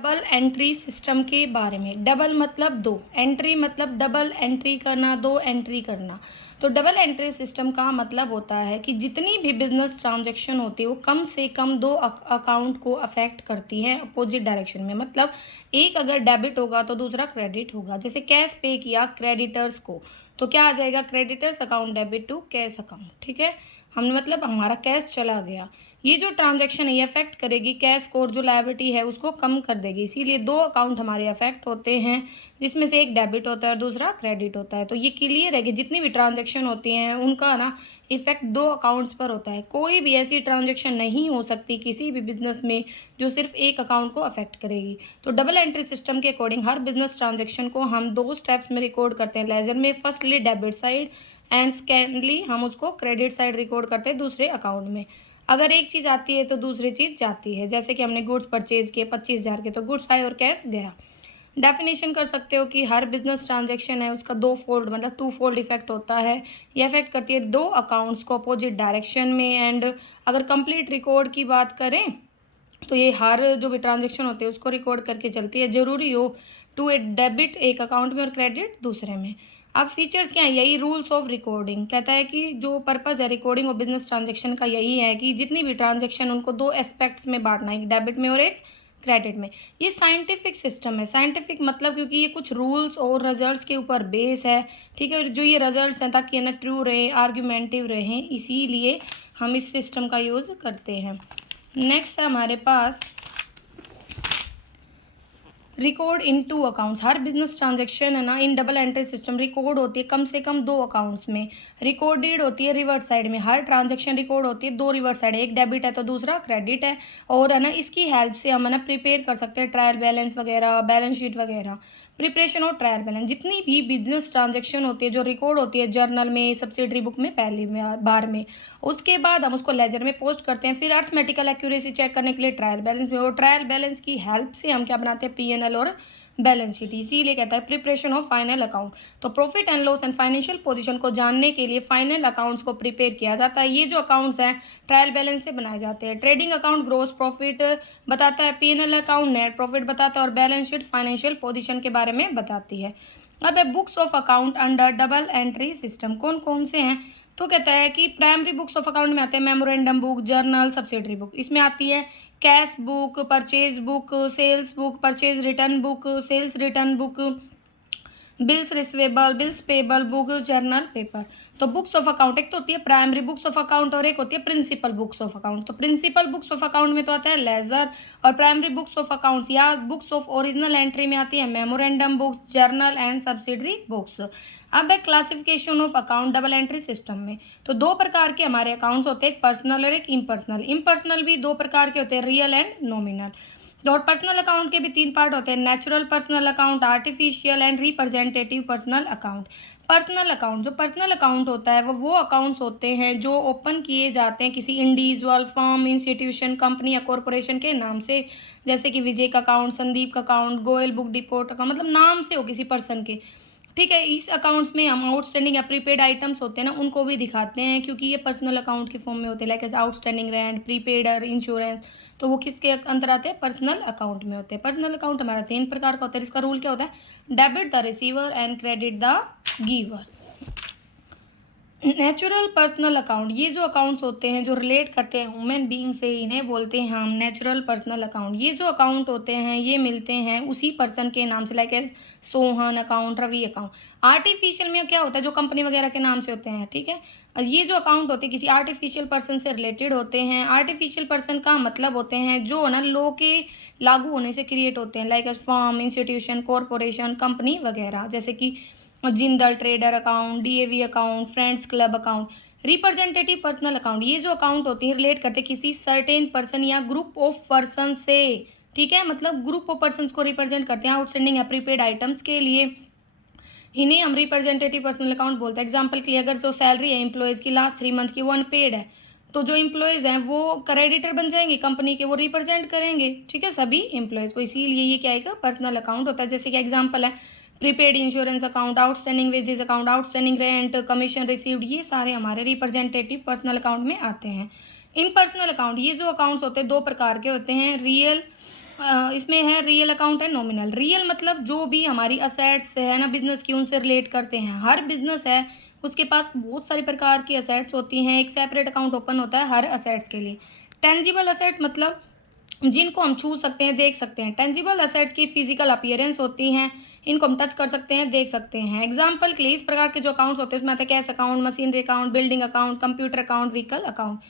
Double entry system के बारे में। डबल मतलब दो, एंट्री मतलब डबल एंट्री करना, दो एंट्री करना। तो डबल एंट्री सिस्टम का मतलब होता है कि जितनी भी बिजनेस ट्रांजैक्शन होती है वो कम से कम दो अकाउंट को अफेक्ट करती हैं अपोजिट डायरेक्शन में। मतलब एक अगर डेबिट होगा तो दूसरा क्रेडिट होगा। जैसे कैश पे किया क्रेडिटर्स को तो क्या आ जाएगा, creditors account debit to cash account. ठीक है, हमने मतलब हमारा कैश चला गया। ये जो ट्रांजैक्शन है ये अफेक्ट करेगी कैश को, और जो लायबिलिटी है उसको कम कर देगी। इसीलिए दो अकाउंट हमारे अफेक्ट होते हैं, जिसमें से एक डेबिट होता है और दूसरा क्रेडिट होता है। तो ये क्लियर है कि जितनी भी ट्रांजैक्शन होती हैं उनका ना इफेक्ट दो अकाउंट्स पर होता है। कोई भी ऐसी ट्रांजैक्शन नहीं हो सकती किसी भी बिजनेस में जो सिर्फ एक अकाउंट को अफेक्ट करेगी। तो डबल एंट्री सिस्टम के अकॉर्डिंग हर बिजनेस ट्रांजैक्शन को हम दो स्टेप्स में रिकॉर्ड करते हैं लेजर में। Firstly debit side and secondly हम उसको क्रेडिट साइड रिकॉर्ड करते हैं दूसरे अकाउंट में। अगर एक चीज़ आती है तो दूसरी चीज़ जाती है। जैसे कि हमने गुड्स परचेज किए 25,000 के, तो गुड्स आए और कैश गया। डेफिनेशन कर सकते हो कि हर बिजनेस ट्रांजैक्शन है उसका दो फोल्ड मतलब टू फोल्ड इफेक्ट होता है। ये इफेक्ट करती है दो अकाउंट्स को अपोजिट डायरेक्शन में। एंड अगर कंप्लीट रिकॉर्ड की बात करें तो ये हर जो भी ट्रांजैक्शन होती है उसको रिकॉर्ड करके चलती है। जरूरी हो टू ए डेबिट एक अकाउंट में और क्रेडिट दूसरे में। अब फीचर्स क्या है, यही रूल्स ऑफ रिकॉर्डिंग कहता है कि जो पर्पस है रिकॉर्डिंग और बिजनेस ट्रांजैक्शन का यही है कि जितनी भी ट्रांजैक्शन उनको दो एस्पेक्ट्स में बांटना है, एक डेबिट में और एक क्रेडिट में। ये साइंटिफिक सिस्टम है। साइंटिफिक मतलब क्योंकि ये कुछ रूल्स और रिजल्ट्स के ऊपर बेस है। ठीक है, और जो ये रिजल्ट्स हैं ताकि ना ट्रू रहे, आर्ग्यूमेंटिव रहें, इसीलिए हम इस सिस्टम का यूज़ करते हैं। नेक्स्ट है हमारे पास रिकॉर्ड इन टू अकाउंट्स। हर बिजनेस ट्रांजैक्शन है ना in double entry system record होती है कम से कम दो अकाउंट्स में। रिकॉर्डेड होती है रिवर्स साइड में। हर ट्रांजैक्शन रिकॉर्ड होती है दो रिवर्स साइड, एक डेबिट है तो दूसरा क्रेडिट है। और है ना इसकी हेल्प से हम है ना प्रिपेयर कर सकते हैं ट्रायल बैलेंस वगैरह, बैलेंस शीट वगैरह। प्रिपरेशन और ट्रायल बैलेंस, जितनी भी बिजनेस ट्रांजैक्शन होती है जो रिकॉर्ड होती है जर्नल में, सब्सिडरी बुक में पहली बार में, उसके बाद हम उसको लेजर में पोस्ट करते हैं। फिर अर्थमेटिकल एक्यूरेसी चेक करने के लिए ट्रायल बैलेंस में, और ट्रायल बैलेंस की हेल्प से हम क्या बनाते हैं, पीएनएल और बैलेंस शीट। इसीलिए कहता है प्रिपरेशन ऑफ फाइनल अकाउंट। तो profit and loss and financial position को जानने के लिए फाइनल अकाउंट्स को प्रिपेयर किया जाता है। ये जो अकाउंट्स हैं ट्रायल बैलेंस से बनाए जाते हैं। ट्रेडिंग अकाउंट ग्रोस प्रॉफिट बताता है, पीएनएल अकाउंट नेट प्रॉफिट बताता है, और बैलेंस शीट फाइनेंशियल पोजीशन के बारे में बताती है। अब है books of account under double entry system, कौन कौन से हैं। तो कहता है कि प्राइमरी बुक्स ऑफ अकाउंट में आते हैं memorandum book, journal, subsidiary book. इसमें आती है cash book, purchase book, sales book, purchase return book, sales return book, bills receivable, bills payable book, journal paper. तो बुक्स ऑफ अकाउंट एक तो होती है प्राइमरी बुक्स ऑफ अकाउंट और एक होती है प्रिंसिपल बुक्स ऑफ अकाउंट। तो प्रिंसिपल बुक्स ऑफ अकाउंट में तो आता है लेजर, और प्राइमरी बुक्स ऑफ अकाउंट्स या बुक्स ऑफ ओरिजिनल एंट्री में आती है memorandum books, journal and subsidiary books. अब है classification of account double entry system में। तो दो प्रकार के हमारे अकाउंट्स होते हैं, एक पर्सनल और एक इम्पर्सनल। इम्पर्सनल भी दो प्रकार के होते हैं, रियल एंड नॉमिनल। और पर्सनल अकाउंट के भी तीन पार्ट होते हैं, natural personal account, artificial and representative personal account. Personal account, जो पर्सनल अकाउंट होता है वो अकाउंट्स होते हैं जो ओपन किए जाते हैं किसी इंडिविजुअल, फर्म, इंस्टीट्यूशन, कंपनी या कॉरपोरेशन के नाम से। जैसे कि विजय का अकाउंट, संदीप का account, Goyal book depot account, मतलब नाम से हो किसी पर्सन के। ठीक है, इस अकाउंट्स में हम आउटस्टैंडिंग या प्रीपेड आइटम्स होते हैं ना उनको भी दिखाते हैं, क्योंकि ये पर्सनल अकाउंट के फॉर्म में होते हैं, like as outstanding rent, prepaid और इंश्योरेंस। तो वो किसके अंतर आते हैं, पर्सनल अकाउंट में होते हैं। पर्सनल अकाउंट हमारा तीन प्रकार का होता है, इसका रूल क्या होता है, debit the receiver and credit the giver. Natural personal account, ये जो अकाउंट्स होते हैं जो रिलेट करते हैं ह्यूमन बीइंग से, इन्हें बोलते हैं हम नेचुरल पर्सनल अकाउंट। ये जो अकाउंट होते हैं ये मिलते हैं उसी पर्सन के नाम से, like as Sohan account, Ravi account. Artificial में क्या होता है, जो कंपनी वगैरह के नाम से होते हैं। ठीक है, ये जो अकाउंट होते हैं किसी आर्टिफिशियल पर्सन से रिलेटेड होते हैं। आर्टिफिशियल पर्सन का मतलब होते हैं जो ना लॉ के लागू होने से क्रिएट होते हैं, like as firm, institution, corporation, company वगैरह। जैसे कि Jindal trader account, DAV account, friends club account. Representative personal account, ये जो अकाउंट होती है रिलेट करते हैं किसी सर्टेन पर्सन या ग्रुप ऑफ पर्सन से। ठीक है, मतलब ग्रुप ऑफ पर्सन को रिप्रेजेंट करते हैं आउटस्टैंडिंग या प्रीपेड आइटम्स के लिए। इन्हें हम रिप्रेजेंटेटिव पर्सनल अकाउंट बोलते हैं। एग्जाम्पल के लिए अगर जो सैलरी है एम्प्लॉयज़ की लास्ट 3 मंथ की वो अनपेड है, तो जो एम्प्लॉयज़ हैं वो क्रेडिटर बन जाएंगे कंपनी के, वो रिप्रेजेंट करेंगे। ठीक है, सभी एम्प्लॉयज़ को। इसीलिए ये क्या है, पर्सनल अकाउंट होता है। जैसे कि एग्जाम्पल है prepaid insurance account, outstanding wages account, outstanding rent, commission received, ये सारे हमारे रिप्रेजेंटेटिव पर्सनल अकाउंट में आते हैं। इन पर्सनल अकाउंट, ये जो अकाउंट्स होते हैं दो प्रकार के होते हैं, रियल इसमें है real account and nominal. Real मतलब जो भी हमारी असेट्स है ना बिजनेस की, उनसे रिलेट करते हैं। हर बिजनेस है उसके पास बहुत सारी प्रकार की असेट्स होती हैं, एक सेपरेट अकाउंट ओपन होता है हर असेट्स के लिए। टेंजिबल असेट्स मतलब जिनको हम छू सकते हैं, देख सकते हैं। टेंजिबल असेट्स की फिजिकल अपीयरेंस होती हैं, इनको हम टच कर सकते हैं, देख सकते हैं। एग्जाम्पल के लिए इस प्रकार के जो अकाउंट्स होते हैं उसमें आते हैं cash account, machinery account, building account, computer account, vehicle account.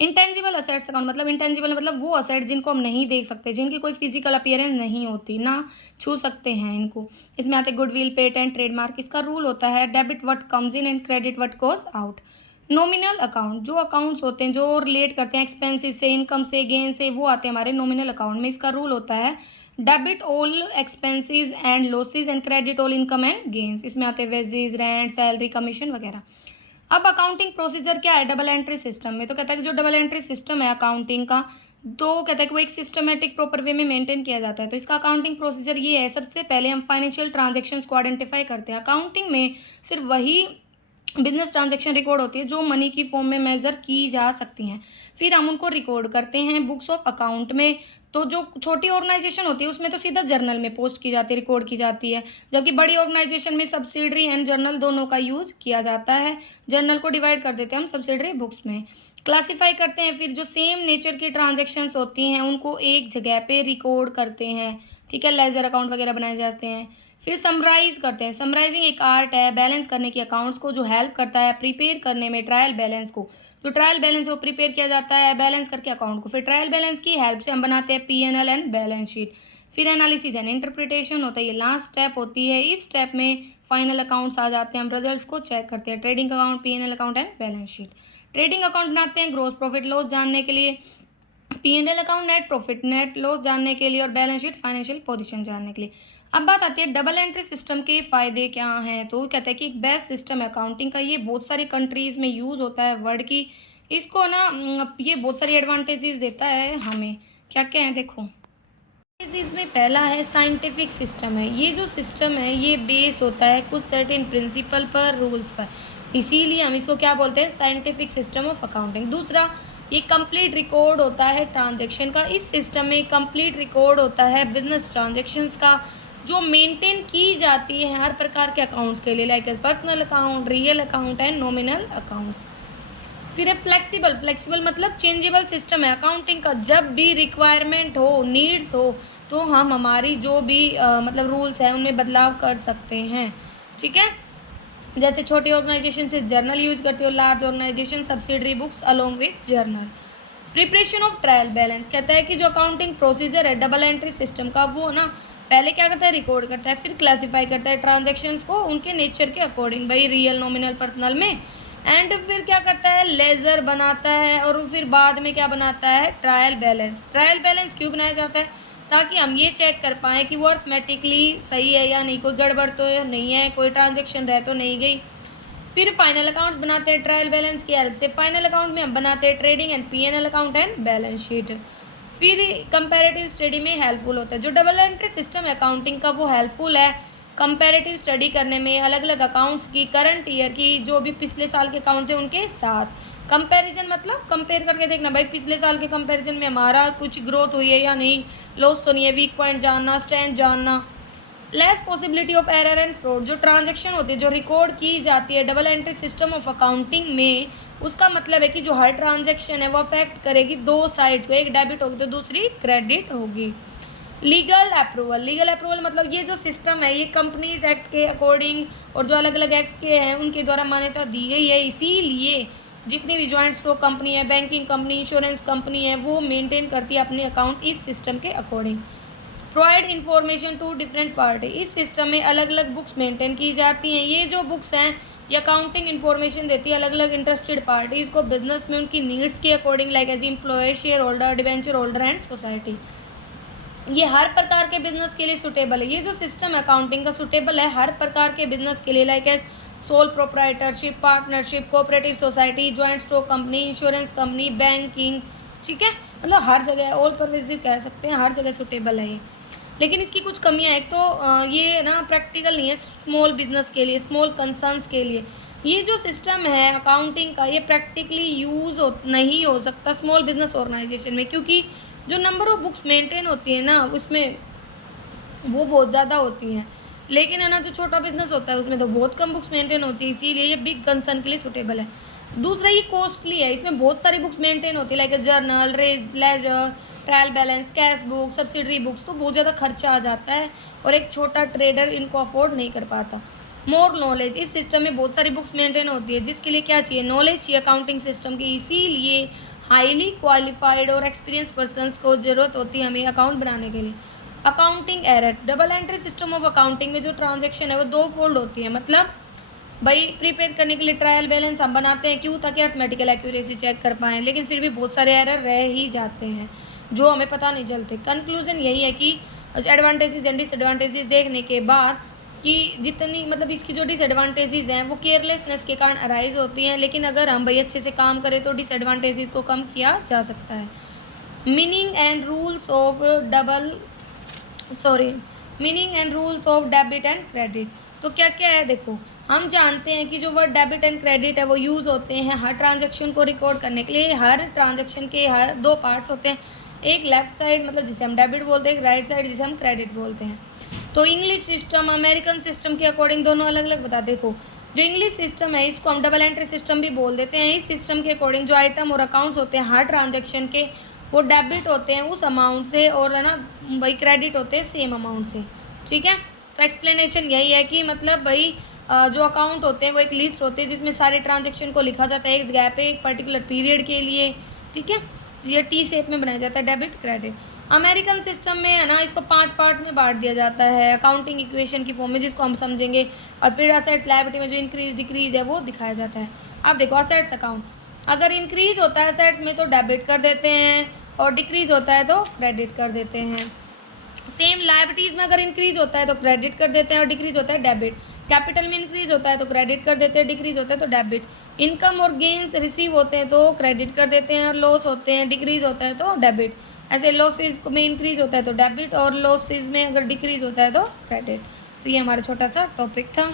Intangible assets account मतलब इंटेंजिबल मतलब वो असेट्स जिनको हम नहीं देख सकते, जिनकी कोई फिजिकल अपीयरेंस नहीं होती, ना छू सकते हैं इनको। इसमें आते गुडविल, पेटेंट, ट्रेडमार्क। इसका रूल होता है debit what comes in and credit what goes out. Nominal account जो अकाउंट्स होते हैं जो रिलेट करते हैं एक्सपेंसेस से, इनकम से, गेन से, वो आते हैं हमारे नॉमिनल अकाउंट में। इसका रूल होता है debit all expenses and losses and credit all income and gains. इसमें आते हैं वेजेस, रेंट, सैलरी, कमीशन वगैरह। अब अकाउंटिंग प्रोसीजर क्या है डबल एंट्री सिस्टम में? तो कहता है कि जो डबल एंट्री सिस्टम है अकाउंटिंग का, तो कहता है कि वो एक सिस्टमेटिक प्रॉपर वे में मेंटेन किया जाता है। तो इसका अकाउंटिंग प्रोसीजर ये है, सबसे पहले हम फाइनेंशियल ट्रांजेक्शन्स को आइडेंटिफाई करते हैं। अकाउंटिंग में सिर्फ वही बिजनेस ट्रांजैक्शन रिकॉर्ड होती है जो मनी की फॉर्म में मेजर की जा सकती हैं। फिर हम उनको रिकॉर्ड करते हैं बुक्स ऑफ अकाउंट में। तो जो छोटी ऑर्गेनाइजेशन होती है उसमें तो सीधा जर्नल में पोस्ट की जाती है, रिकॉर्ड की जाती है, जबकि बड़ी ऑर्गेनाइजेशन में सब्सिडरी एंड जर्नल दोनों का यूज़ किया जाता है। जर्नल को डिवाइड कर देते हैं हम सब्सिडरी बुक्स में, क्लासीफाई करते हैं। फिर जो सेम नेचर की ट्रांजेक्शन्स होती हैं उनको एक जगह पे रिकॉर्ड करते हैं, ठीक है, लेजर अकाउंट वगैरह बनाए जाते हैं। फिर समराइज करते हैं। समराइजिंग एक आर्ट है बैलेंस करने की अकाउंट्स को, जो हेल्प करता है प्रिपेयर करने में ट्रायल बैलेंस को। जो ट्रायल बैलेंस वो प्रिपेयर किया जाता है बैलेंस करके अकाउंट को, फिर ट्रायल बैलेंस की हेल्प से हम बनाते हैं P&L एंड बैलेंस शीट। फिर एनालिसिस एंड इंटरप्रिटेशन होता है, ये लास्ट स्टेप होती है। इस स्टेप में फाइनल अकाउंट्स आ जाते हैं, हम रिजल्ट्स को चेक करते हैं, trading account, P&L account and balance sheet. Trading account बनाते हैं ग्रोस प्रॉफिट लॉस जानने के लिए, P&L account net profit net loss जानने के लिए, और बैलेंस शीट फाइनेंशियल पोजीशन जानने के लिए। अब बात आती है डबल एंट्री सिस्टम के फ़ायदे क्या हैं। तो कहते हैं कि एक बेस्ट सिस्टम है अकाउंटिंग का, ये बहुत सारी कंट्रीज़ में यूज़ होता है वर्ड की। इसको ना ये बहुत सारी एडवांटेजेस देता है हमें। क्या क्या है देखो। इसमें पहला है साइंटिफिक सिस्टम है। ये जो सिस्टम है ये बेस होता है कुछ सर्टेन प्रिंसिपल पर, रूल्स पर, इसीलिए हम इसको क्या बोलते हैं, साइंटिफिक सिस्टम ऑफ अकाउंटिंग। दूसरा, ये कंप्लीट रिकॉर्ड होता है ट्रांजैक्शन का। इस सिस्टम में कंप्लीट रिकॉर्ड होता है बिजनेस ट्रांजैक्शंस का, जो मेंटेन की जाती है हर प्रकार के अकाउंट्स के लिए, like personal account, real account and nominal accounts. फिर है फ्लेक्सिबल। फ्लेक्सिबल मतलब चेंजेबल सिस्टम है अकाउंटिंग का। जब भी रिक्वायरमेंट हो, नीड्स हो, तो हम हमारी जो भी मतलब रूल्स हैं उनमें बदलाव कर सकते हैं, ठीक है। जैसे छोटी ऑर्गेनाइजेशन से जर्नल यूज करती हो, large organisation subsidiary books along with journal. Preparation of trial balance कहता है कि जो अकाउंटिंग प्रोसीजर है डबल एंट्री सिस्टम का, वो ना पहले क्या करता है, रिकॉर्ड करता है, फिर क्लासीफाई करता है ट्रांजैक्शंस को उनके नेचर के अकॉर्डिंग, भाई रियल, नॉमिनल, पर्सनल में, एंड फिर क्या करता है, लेजर बनाता है, और फिर बाद में क्या बनाता है, ट्रायल बैलेंस। ट्रायल बैलेंस क्यों बनाया जाता है, ताकि हम ये चेक कर पाएँ कि वो अर्थमेटिकली सही है या नहीं, कोई गड़बड़ तो नहीं है, कोई ट्रांजैक्शन रह तो नहीं गई। फिर फाइनल अकाउंट्स बनाते हैं ट्रायल बैलेंस की हेल्प से। फाइनल अकाउंट में हम बनाते हैं trading and P&L account and balance sheet. फिर कंपैरेटिव स्टडी में हेल्पफुल होता है। जो डबल एंट्री सिस्टम है अकाउंटिंग का, वो हेल्पफुल है कंपैरेटिव स्टडी करने में, अलग अलग अकाउंट्स की, करंट ईयर की, जो भी पिछले साल के अकाउंट थे उनके साथ। कंपैरिजन मतलब कंपेयर करके देखना, भाई पिछले साल के कंपैरिजन में हमारा कुछ ग्रोथ हुई है या नहीं, लॉस तो नहीं है, वीक पॉइंट जानना, स्ट्रेंथ जानना। Less possibility of error and fraud. जो ट्रांजैक्शन होती है जो रिकॉर्ड की जाती है double entry system of accounting में, उसका मतलब है कि जो हर ट्रांजैक्शन है वो अफेक्ट करेगी दो साइड्स को, एक डेबिट होगी तो दूसरी क्रेडिट होगी। Legal approval. लीगल अप्रूवल मतलब ये जो सिस्टम है ये कंपनीज एक्ट के अकॉर्डिंग और जो अलग अलग एक्ट के हैं उनके द्वारा मान्यता दी गई है। इसीलिए जितनी भी जॉइंट स्टॉक कंपनी है, बैंकिंग कंपनी, इंश्योरेंस कंपनी है, वो मेंटेन करती है अपने अकाउंट इस सिस्टम के according. Provide information to different party. इस सिस्टम में अलग अलग बुक्स मेंटेन की जाती हैं। ये जो बुक्स हैं ये अकाउंटिंग इन्फॉर्मेशन देती है अलग अलग इंटरेस्टेड पार्टीज़ को बिजनेस में उनकी नीड्स के according, like as employ, share holder, debenture holder and society. ये हर प्रकार के बिजनेस के लिए सुटेबल है। ये जो सिस्टम है अकाउंटिंग का सुटेबल है हर प्रकार के बिजनेस के लिए, like as sole proprietorship, partnership, cooperative society, joint stock company, insurance company, banking, ठीक है, मतलब हर जगह ऑल परवेसिव कह सकते हैं, हर जगह सुटेबल है ये। लेकिन इसकी कुछ कमियां हैं। एक तो ये ना प्रैक्टिकल नहीं है स्मॉल बिजनेस के लिए, स्मॉल कंसर्न्स के लिए। ये जो सिस्टम है अकाउंटिंग का ये प्रैक्टिकली यूज़ नहीं हो सकता स्मॉल बिजनेस ऑर्गेनाइजेशन में, क्योंकि जो नंबर ऑफ बुक्स मेंटेन होती है ना उसमें वो बहुत ज़्यादा होती हैं, लेकिन है ना जो छोटा बिजनेस होता है उसमें तो बहुत कम बुक्स मेंटेन होती है, इसीलिए ये बिग कंसर्न के लिए सूटेबल है। दूसरा ये कॉस्टली है, इसमें बहुत सारी बुक्स मेंटेन होती है, like journal, ledger, trial balance, cash book, subsidiary books, तो बहुत ज़्यादा खर्चा आ जाता है और एक छोटा ट्रेडर इनको अफोर्ड नहीं कर पाता। मोर नॉलेज, इस सिस्टम में बहुत सारी बुक्स मेंटेन होती है, जिसके लिए क्या चाहिए, नॉलेज चाहिए अकाउंटिंग सिस्टम की, इसीलिए हाईली क्वालिफाइड और एक्सपीरियंस पर्सनस को ज़रूरत होती है हमें अकाउंट बनाने के लिए। Accounting error, double entry system of accounting में जो ट्रांजेक्शन है वो दो फोल्ड होती है, मतलब भाई प्रिपेयर करने के लिए ट्रायल बैलेंस हम बनाते हैं क्यों, ताकि अर्थमेटिकल एक्यूरेसी चेक कर पाएँ, लेकिन फिर भी बहुत सारे एरर रह ही जाते हैं जो हमें पता नहीं चलते। कंक्लूजन यही है कि एडवांटेजेस एंड डिसएडवांटेजेस देखने के बाद कि जितनी मतलब इसकी जो डिसएडवांटेजेस हैं वो केयरलेसनेस के कारण अराइज होती हैं, लेकिन अगर हम भाई अच्छे से काम करें तो डिसएडवांटेजेस को कम किया जा सकता है। Meaning and rules of debit and credit, तो क्या क्या है देखो, हम जानते हैं कि जो वर्ड डेबिट एंड क्रेडिट है वो यूज़ होते हैं हर ट्रांजैक्शन को रिकॉर्ड करने के लिए। हर ट्रांजैक्शन के हर दो पार्ट्स होते हैं, एक लेफ्ट साइड मतलब जिसे हम डेबिट बोलते हैं, एक राइट साइड जिसे हम क्रेडिट बोलते हैं। तो इंग्लिश सिस्टम अमेरिकन सिस्टम के अकॉर्डिंग दोनों अलग अलग बता, देखो जो इंग्लिश सिस्टम है इसको हम डबल एंट्री सिस्टम भी बोल देते हैं। इस सिस्टम के अकॉर्डिंग जो आइटम और अकाउंट्स होते हैं हर ट्रांजैक्शन के वो डेबिट होते हैं उस अमाउंट से, और है ना भाई क्रेडिट होते हैं सेम अमाउंट से, ठीक है। तो एक्सप्लेनेशन यही है कि मतलब भाई जो अकाउंट होते हैं वो एक लिस्ट होती है जिसमें सारे ट्रांजैक्शन को लिखा जाता है एक जगह पे एक पर्टिकुलर पीरियड के लिए, ठीक है। ये टी शेप में बनाया जाता है डेबिट क्रेडिट। अमेरिकन सिस्टम में है ना इसको 5 पार्ट में बांट दिया जाता है अकाउंटिंग इक्वेशन की फॉर्म में, जिसको हम समझेंगे, और फिर असेट्स लायबिलिटी में जो इंक्रीज डिक्रीज है वो दिखाया जाता है। अब देखो असेट्स अकाउंट, अगर इंक्रीज होता है असेट्स में तो डेबिट कर देते हैं और डिक्रीज होता है तो क्रेडिट कर देते हैं। सेम लायबिलिटीज़ में अगर इंक्रीज होता है तो क्रेडिट कर देते हैं और डिक्रीज होता है डेबिट। कैपिटल में इंक्रीज होता है तो क्रेडिट कर देते हैं, डिक्रीज होता है तो डेबिट। इनकम और गेन्स रिसीव होते हैं तो क्रेडिट कर देते हैं, और लॉस होते हैं डिक्रीज होता है तो डेबिट। ऐसे लॉसेज में इंक्रीज होता है तो डेबिट और लॉसेज में अगर डिक्रीज होता है तो क्रेडिट। तो ये हमारा छोटा सा टॉपिक था।